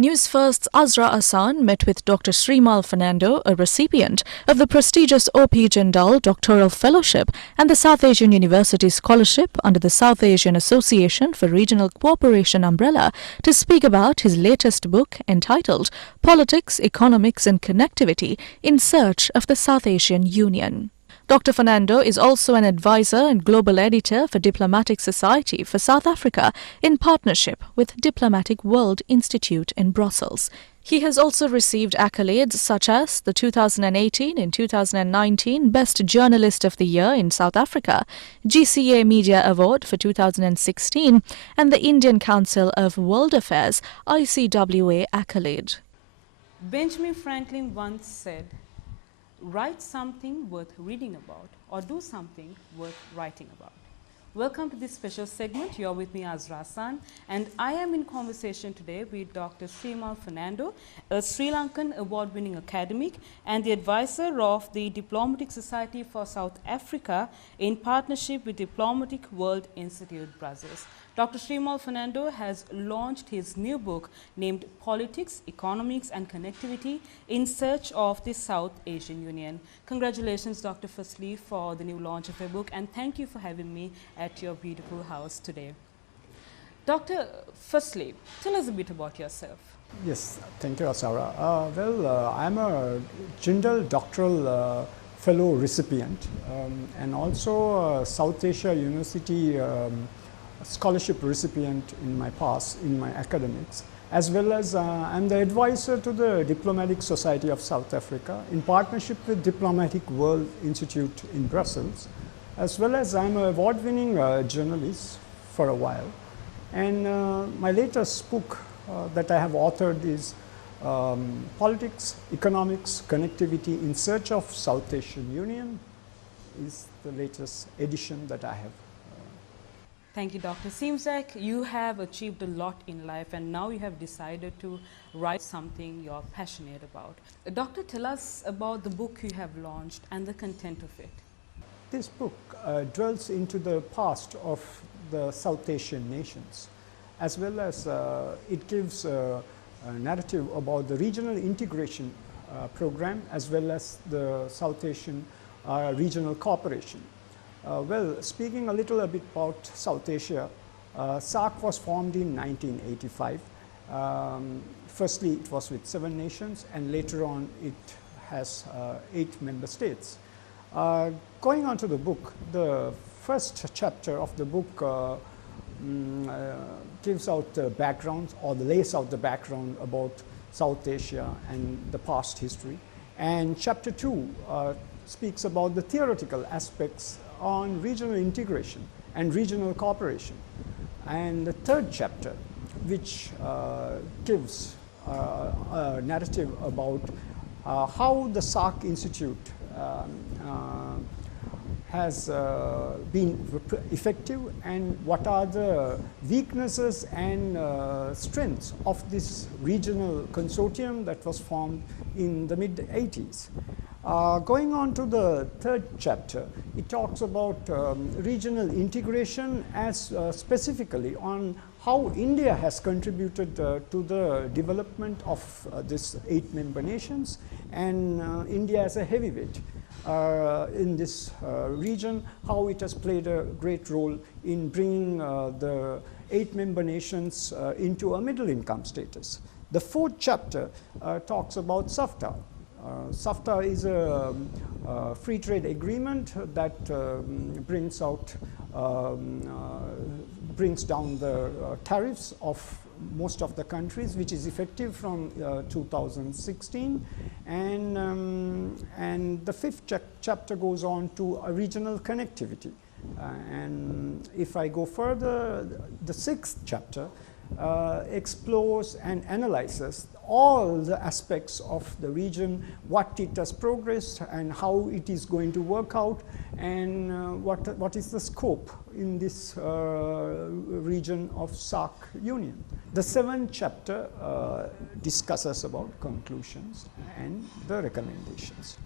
Newsfirst's Azra Assan met with Dr. Srimal Fernando, a recipient of the prestigious O.P Jindal Doctoral Fellowship and the South Asian University Scholarship under the South Asian Association for Regional Cooperation umbrella, to speak about his latest book entitled Politics, Economics and Connectivity in Search of the South Asian Union. Dr. Fernando is also an advisor and global editor for Diplomatic Society for South Africa in partnership with Diplomatic World Institute in Brussels. He has also received accolades such as the 2018 and 2019 Best Journalist of the Year in South Africa, GCA Media Award for 2016, and the Indian Council of World Affairs ICWA accolade. Benjamin Franklin once said, "Write something worth reading about or do something worth writing about." Welcome to this special segment. You're with me, Azra Assan, and I am in conversation today with Dr. Srimal Fernando, a Sri Lankan award-winning academic and the advisor of the Diplomatic Society for South Africa in partnership with Diplomatic World Institute, Brussels. Dr. Srimal Fernando has launched his new book named Politics, Economics and Connectivity in Search of the South Asian Union. Congratulations, Dr. Firstly, for the new launch of your book, and thank you for having me at your beautiful house today. Doctor, firstly, tell us a bit about yourself. Yes, thank you, Sarah. I'm a Jindal Doctoral Fellow recipient and also a South Asia University scholarship recipient in my past, in my academics, as well as I'm the advisor to the Diplomatic Society of South Africa in partnership with Diplomatic World Institute in Brussels, as well as I'm an award-winning journalist for a while. And my latest book that I have authored is Politics, Economics, Connectivity in Search of South Asian Union is the latest edition that I have. Thank you, Doctor. Seems like you have achieved a lot in life and now you have decided to write something you're passionate about. Doctor, tell us about the book you have launched and the content of it. This book dwells into the past of the South Asian nations, as well as it gives a narrative about the regional integration program as well as the South Asian regional cooperation. Speaking a little bit about South Asia, SAARC was formed in 1985. Firstly, it was with 7 nations, and later on it has 8 member states. Going on to the book, the first chapter of the book gives out the background or lays out the background about South Asia and the past history. And chapter 2 speaks about the theoretical aspects on regional integration and regional cooperation. And the third chapter, which gives a narrative about how the SAARC Institute has been effective and what are the weaknesses and strengths of this regional consortium that was formed in the mid-80s. Going on to the third chapter, it talks about regional integration as specifically on how India has contributed to the development of this 8 member nations, and India as a heavyweight in this region, how it has played a great role in bringing the 8 member nations into a middle income status. The fourth chapter talks about SAFTA. SAFTA is a free trade agreement that brings down the tariffs of most of the countries, which is effective from 2016. And the fifth chapter goes on to a regional connectivity. And if I go further, the sixth chapter explores and analyzes all the aspects of the region, what it has progressed and how it is going to work out, and what is the scope in this region of SAARC Union. The seventh chapter discusses about conclusions and the recommendations.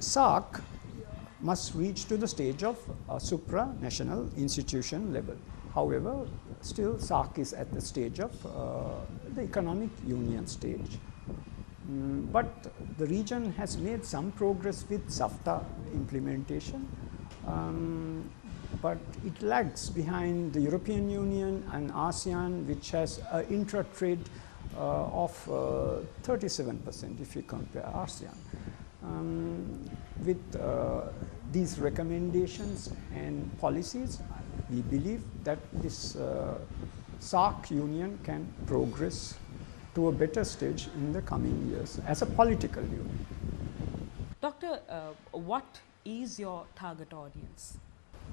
SAARC must reach to the stage of supranational institution level. However, still SAARC is at the stage of the economic union stage. But the region has made some progress with SAFTA implementation, but it lags behind the European Union and ASEAN, which has an intra-trade of 37% if you compare ASEAN. With these recommendations and policies, we believe that this SAARC union can progress to a better stage in the coming years as a political union. Doctor, what is your target audience?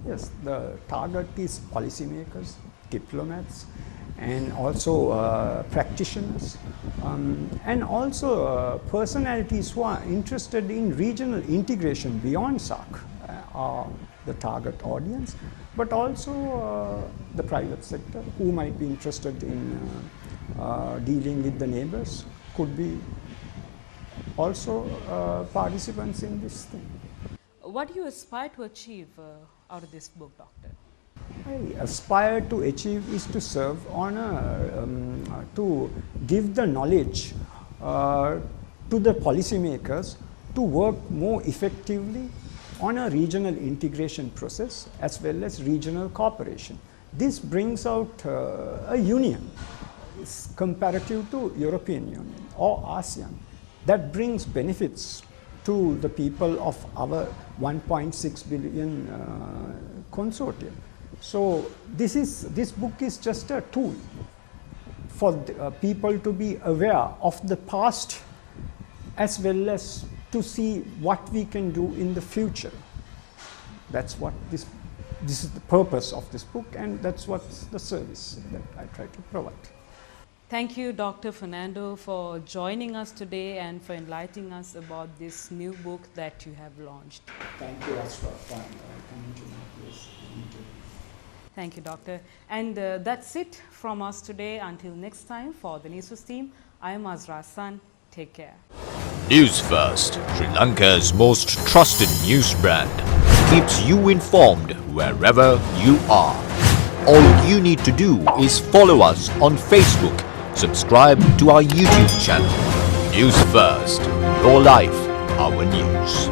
Yes, the target is policymakers, diplomats, and also practitioners, and also personalities who are interested in regional integration beyond SAARC are the target audience, but also the private sector who might be interested in dealing with the neighbors could be also participants in this thing. What do you aspire to achieve out of this book, Doctor? I aspire to achieve is to serve on to give the knowledge to the policymakers to work more effectively on a regional integration process as well as regional cooperation. This brings out a union comparative to European Union or ASEAN that brings benefits to the people of our 1.6 billion consortium. So this book is just a tool for the, people to be aware of the past as well as to see what we can do in the future. That's what this is the purpose of this book, and that's what's the service that I try to provide. Thank you, Dr. Fernando, for joining us today and for enlightening us about this new book that you have launched. Thank you, Azra, for coming to this interview. Thank you, Doctor. And that's it from us today. Until next time, for the Newsfirst team, I am Azra Assan. Take care. Newsfirst, Sri Lanka's most trusted news brand, keeps you informed wherever you are. All you need to do is follow us on Facebook, subscribe to our YouTube channel. Newsfirst, your life, our news.